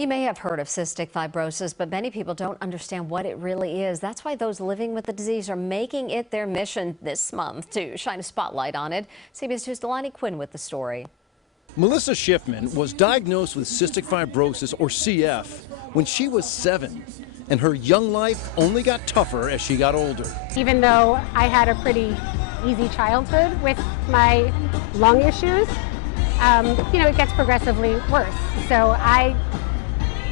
You may have heard of cystic fibrosis, but many people don't understand what it really is. That's why those living with the disease are making it their mission this month to shine a spotlight on it. CBS 2's Lonnie Quinn with the story. Melissa Schiffman was diagnosed with cystic fibrosis, or CF, when she was 7, and her young life only got tougher as she got older. Even though I had a pretty easy childhood with my lung issues, it gets progressively worse. So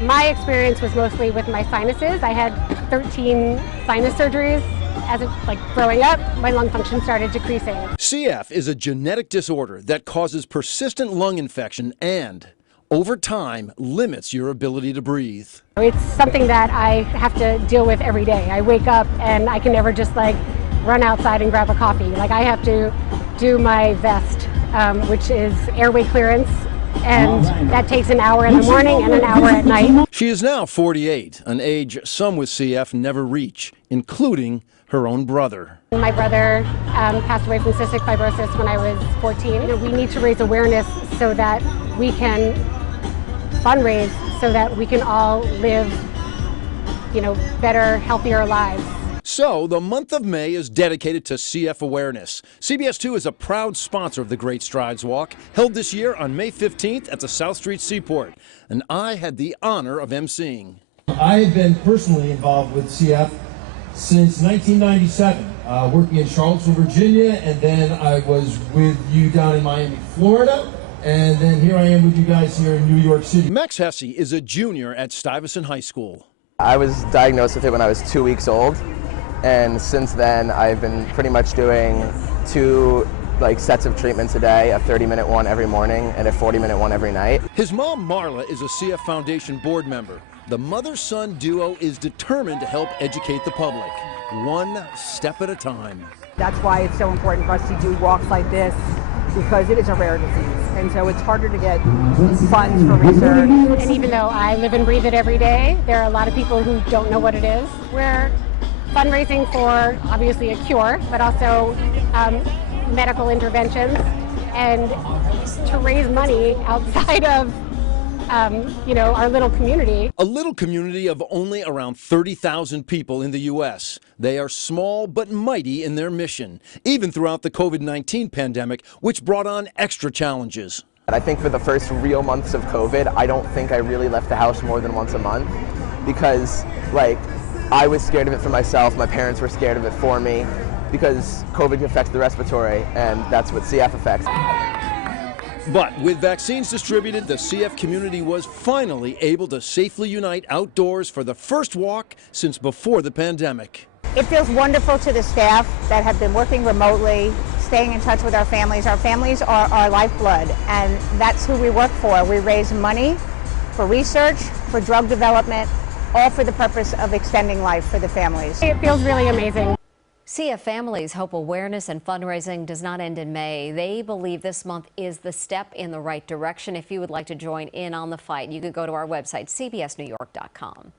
my experience was mostly with my sinuses. I had 13 sinus surgeries. Growing up, my lung function started decreasing. CF is a genetic disorder that causes persistent lung infection and, over time, limits your ability to breathe. It's something that I have to deal with every day. I wake up and I can never just run outside and grab a coffee. I have to do my vest, which is airway clearance, and that takes an hour in the morning and an hour at night. She is now 48, an age some with CF never reach, including her own brother. My brother passed away from cystic fibrosis when I was 14. We need to raise awareness so that we can fundraise so that we can all live, better, healthier lives. So the month of May is dedicated to CF awareness. CBS 2 is a proud sponsor of the Great Strides Walk, held this year on May 15th at the South Street Seaport, and I had the honor of emceeing. I've been personally involved with CF since 1997, working in Charlottesville, Virginia, and then I was with you down in Miami, Florida, and then here I am with you guys here in New York City. Max Hesse is a junior at Stuyvesant High School. I was diagnosed with it when I was 2 weeks old, and since then I've been pretty much doing two sets of treatments a day, a 30-minute one every morning and a 40-minute one every night. His mom, Marla, is a CF Foundation board member. The mother-son duo is determined to help educate the public, one step at a time. That's why it's so important for us to do walks like this, because it is a rare disease, and so it's harder to get funds for research. And even though I live and breathe it every day, there are a lot of people who don't know what it is. We're fundraising for, obviously, a cure, but also medical interventions, and to raise money outside of our little community. A little community of only around 30,000 people in the U.S. They are small but mighty in their mission, even throughout the COVID-19 pandemic, which brought on extra challenges. I think for the first real months of COVID, I don't think I really left the house more than once a month, because I was scared of it for myself, my parents were scared of it for me, because COVID affects the respiratory, and that's what CF affects. But with vaccines distributed, the CF community was finally able to safely unite outdoors for the first walk since before the pandemic. It feels wonderful to the staff that have been working remotely, staying in touch with our families. Our families are our lifeblood, and that's who we work for. We raise money for research, for drug development, all for the purpose of extending life for the families. It feels really amazing. CF families hope awareness and fundraising does not end in May. They believe this month is the step in the right direction. If you would like to join in on the fight, you can go to our website, cbsnewyork.com.